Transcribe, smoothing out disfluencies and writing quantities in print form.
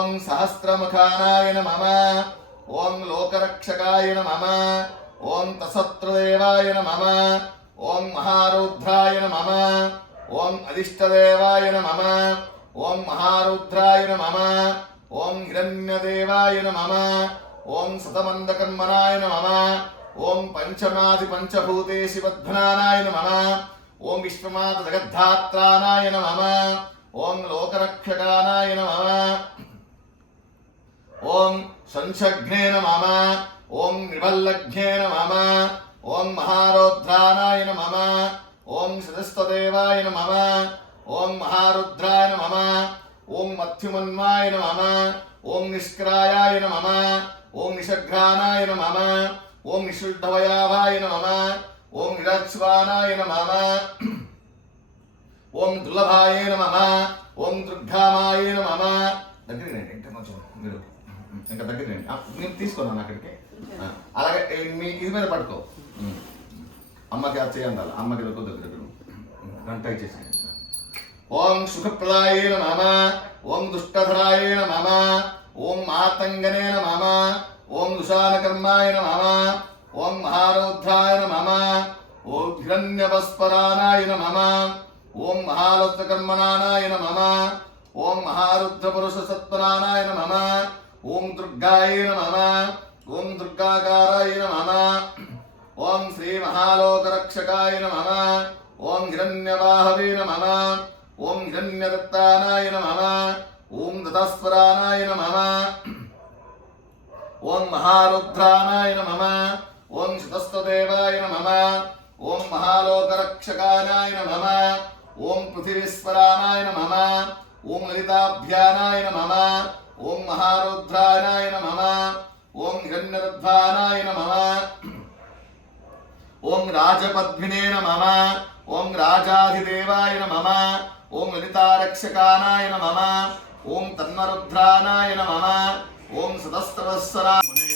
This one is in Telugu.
ఓం సహస్రముఖానాయ నమః ఓం లోకరక్షకాయ నమః ఓం తసత్రదేవాయ నమః ఓం మహారుద్రాయ నమః ఓం అదిష్టదేవాయ నమః ఓం మహారుద్రాయ నమః ఓం హిరణ్యదేవాయ నమః ఓం సతమందకర్మణాయ నమః ఓం పంచమాది పంచభూతేశివధ్నానాయ నమః ఓం విశ్వమాత జగద్ధాత్రానాయ నమః ఓం లోకరక్షకానాయ నమః ఓం సంశఘ్నే నమః ఓం నివల్లఘ్నే నమః ఓం మహారౌద్రానాయ నమః ఓం సదస్తదేవాయ నమః ఓం మహారుద్రాయ నమః ఓం మధ్యుమన్వాయ నమః ఓం నిష్క్రాయాయ నమః ఓం నిషఘ్రానాయ నమః ఓం నిషుద్ధవయాభాయ నమః ఓం నిరస్వానాయ నమః ఓం దుర్లభాయ నమః ఓం దుర్గామాయ నమః. దగ్గరికి రండి, మీరు ఇంకా దగ్గరికి రండి. నేను తీసుకున్నాను అక్కడికి. అలాగే మీ ఇది మీద పట్టుకో. అమ్మకి అది చేయండి, అమ్మకి దగ్గర గంట ఇచ్చేసి. ఓం సుఖప్రదాయ నమః ఓం దుష్టధరాయ నమః ఓం మాతంగనే నమః ఓం దుషానకర్మాయ నమః ఓం మహారౌద్రాయ నమః ఓం హిరణ్యవస్పరానాయ నమః ఓం మహారుద్రకర్మణాయ నమః ఓం మహారుద్రపురుషసత్వనాయ నమః ఓం దుర్గాయ నమః ఓం దుర్గాకారాయ నమః ఓం శ్రీ మహాలోకరక్షకాయ నమః ఓం హిరణ్యవాహవే నమః ఓం హిరణ్యదత్తానాయ నమః ఓం దతస్వరానాయ నమః ఓం మహారుద్రానాయ నమః ఓం శతస్తదేవాయ నమః ఓం మహాలోకరక్షకానాయ నమః ఓం పృథివీశ్వరానాయ నమః ఓం లలితాభ్యానాయ నమః ఓం మహారుద్రానాయ నమః ఓం హిరణ్యరద్ధానాయ నమః ఓం రాజపద్మినే నమః ఓం రాజాధిదేవాయ నమః ఓం లలితారక్షకానాయ నమః ఓం తన్మరుద్రానాయ నమః ఓం సతస్రవత్సరాయ